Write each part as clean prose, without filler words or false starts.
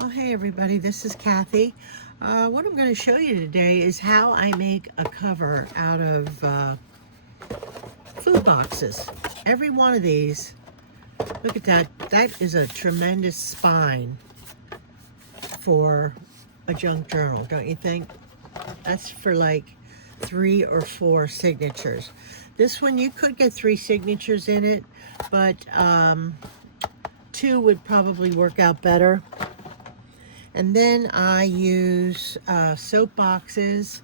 Oh, hey everybody, this is Kathy. What I'm going to show you today is how I make a cover out of food boxes. Every one of these, look at that, that is a tremendous spine for a junk journal, don't you think? That's for like 3 or 4 signatures. This one, you could get 3 signatures in it, but 2 would probably work out better. And then I use soap boxes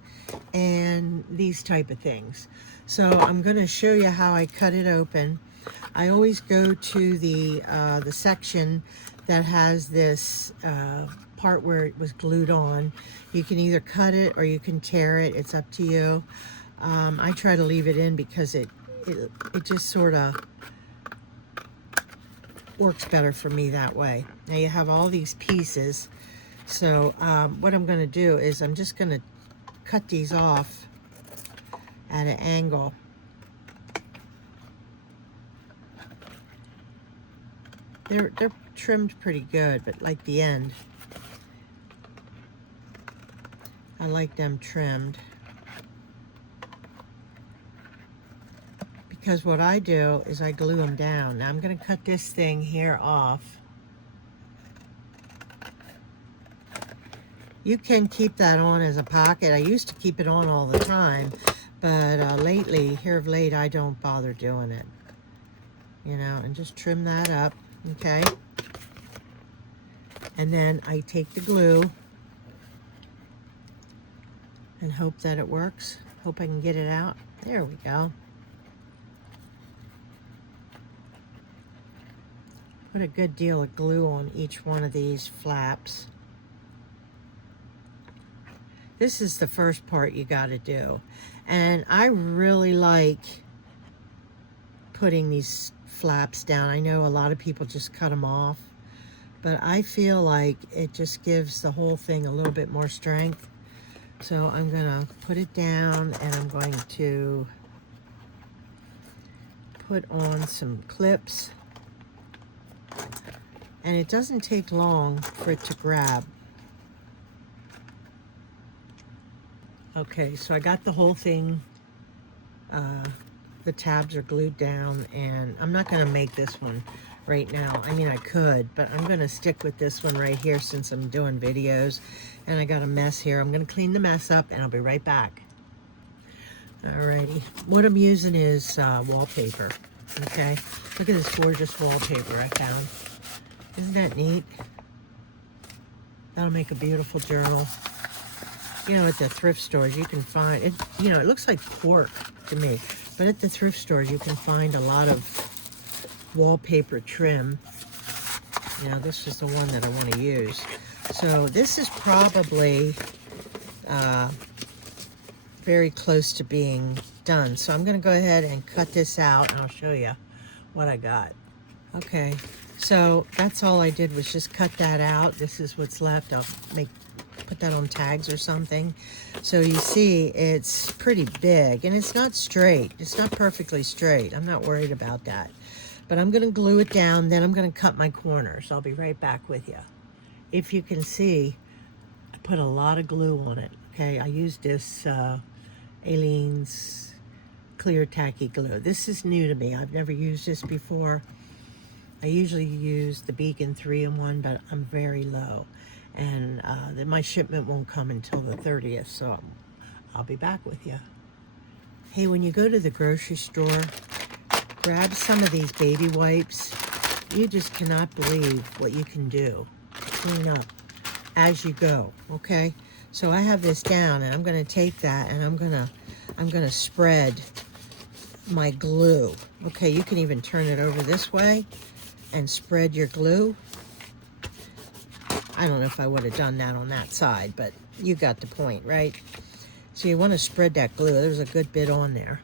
and these type of things. So I'm going to show you how I cut it open. I always go to the section that has this part where it was glued on. You can either cut it or you can tear it. It's up to you. I try to leave it in because it just sort of works better for me that way. Now you have all these pieces. So what I'm going to do is I'm just going to cut these off at an angle. They're trimmed pretty good, but like the end, I like them trimmed. Because what I do is I glue them down. Now I'm going to cut this thing here off. You can keep that on as a pocket. I used to keep it on all the time, but lately, here of late, I don't bother doing it. You know, and just trim that up, okay? And then I take the glue and hope that it works. Hope I can get it out. There we go. Put a good deal of glue on each one of these flaps. This is the first part you got to do. And I really like putting these flaps down. I know a lot of people just cut them off, but I feel like it just gives the whole thing a little bit more strength. So I'm going to put it down and I'm going to put on some clips. And it doesn't take long for it to grab. Okay, so I got the whole thing, the tabs are glued down, and I'm not gonna make this one right now. I mean, I could, but I'm gonna stick with this one right here since I'm doing videos, and I got a mess here. I'm gonna clean the mess up, and I'll be right back. Alrighty, what I'm using is wallpaper, okay? Look at this gorgeous wallpaper I found. Isn't that neat? That'll make a beautiful journal. You know, at the thrift stores, you can find it. You know, it looks like cork to me, but at the thrift stores, you can find a lot of wallpaper trim. You know, this is the one that I want to use. So this is probably very close to being done. So I'm going to go ahead and cut this out, and I'll show you what I got. Okay, so that's all I did was just cut that out. This is what's left. I'll put that on tags or something. So you see it's pretty big and it's not straight. It's not perfectly straight. I'm not worried about that. But I'm going to glue it down, then I'm going to cut my corners. I'll be right back with you. If you can see, I put a lot of glue on it. Okay, I used this Aleene's clear tacky glue. This is new to me. I've never used this before. I usually use the Beacon 3-in-1, but I'm very low. And my shipment won't come until the 30th, so I'll be back with you. Hey, when you go to the grocery store, grab some of these baby wipes. You just cannot believe what you can do to clean up as you go, okay? So I have this down, and I'm going to take that, and I'm gonna spread my glue. Okay, you can even turn it over this way and spread your glue. I don't know if I would have done that on that side, but you got the point, right? So you want to spread that glue. There's a good bit on there.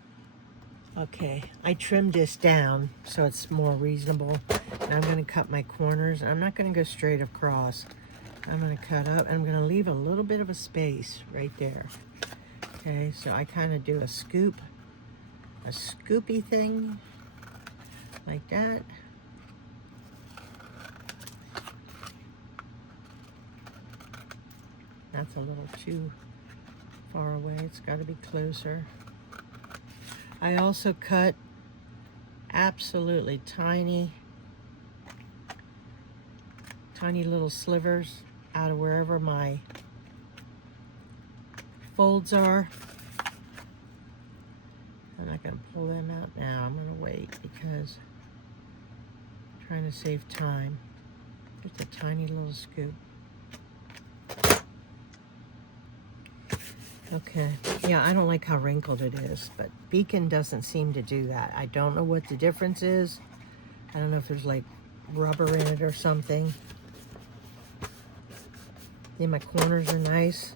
Okay, I trimmed this down so it's more reasonable. And I'm going to cut my corners. I'm not going to go straight across. I'm going to cut up, and I'm going to leave a little bit of a space right there. Okay, so I kind of do a scoopy thing like that. That's a little too far away. It's got to be closer. I also cut absolutely tiny little slivers out of wherever my folds are. I'm not going to pull them out now. I'm going to wait because I'm trying to save time. Just a tiny little scoop. Okay, yeah, I don't like how wrinkled it is, but Beacon doesn't seem to do that. I don't know what the difference is. I don't know if there's like rubber in it or something. Yeah, my corners are nice.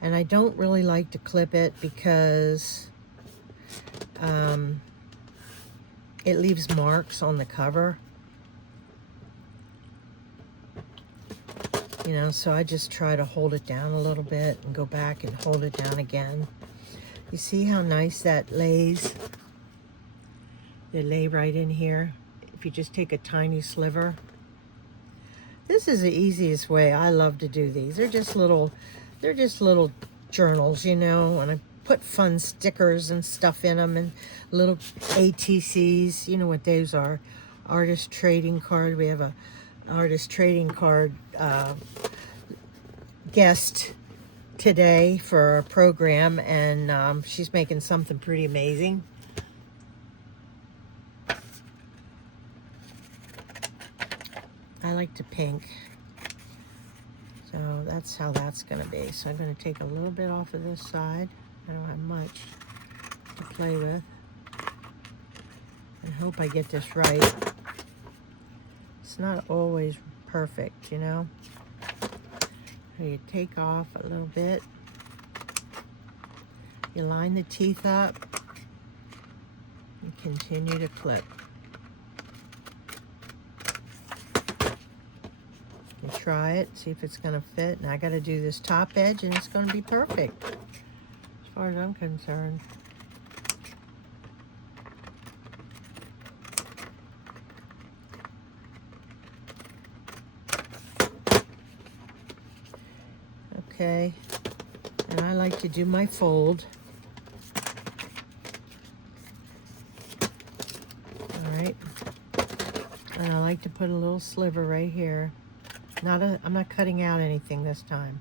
And I don't really like to clip it because it leaves marks on the cover. You know, so I just try to hold it down a little bit and go back and hold it down again. You see how nice that lays? They lay right in here. If you just take a tiny sliver. This is the easiest way. I love to do these. They're just little journals, you know, and I put fun stickers and stuff in them and little ATCs. You know what those are. Artist trading card. We have a artist trading card guest today for our program, and she's making something pretty amazing. I like to pink, so that's how that's going to be. So I'm going to take a little bit off of this side. I don't have much to play with. I hope I get this right. It's not always perfect, you know. So you take off a little bit. You line the teeth up and continue to clip. You try it, see if it's going to fit. And I got to do this top edge, and it's going to be perfect as far as I'm concerned. Okay, and I like to do my fold. All right, and I like to put a little sliver right here. I'm not cutting out anything this time.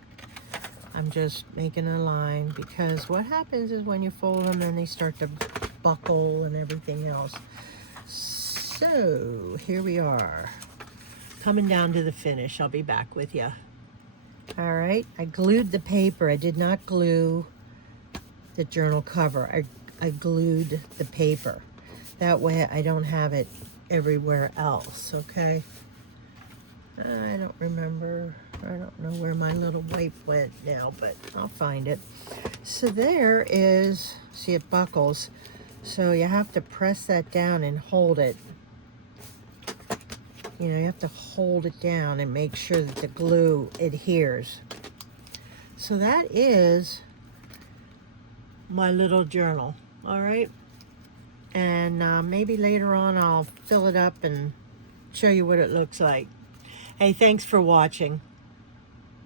I'm just making a line, because what happens is when you fold them, then they start to buckle and everything else. So here we are, coming down to the finish. I'll be back with you. All right, I glued the paper. I did not glue the journal cover. I glued the paper. That way I don't have it everywhere else, okay? I don't remember. I don't know where my little wipe went now, but I'll find it. So there is, see, it buckles. So you have to press that down and hold it. You know, you have to hold it down and make sure that the glue adheres. So that is my little journal, all right? And maybe later on I'll fill it up and show you what it looks like. Hey, thanks for watching.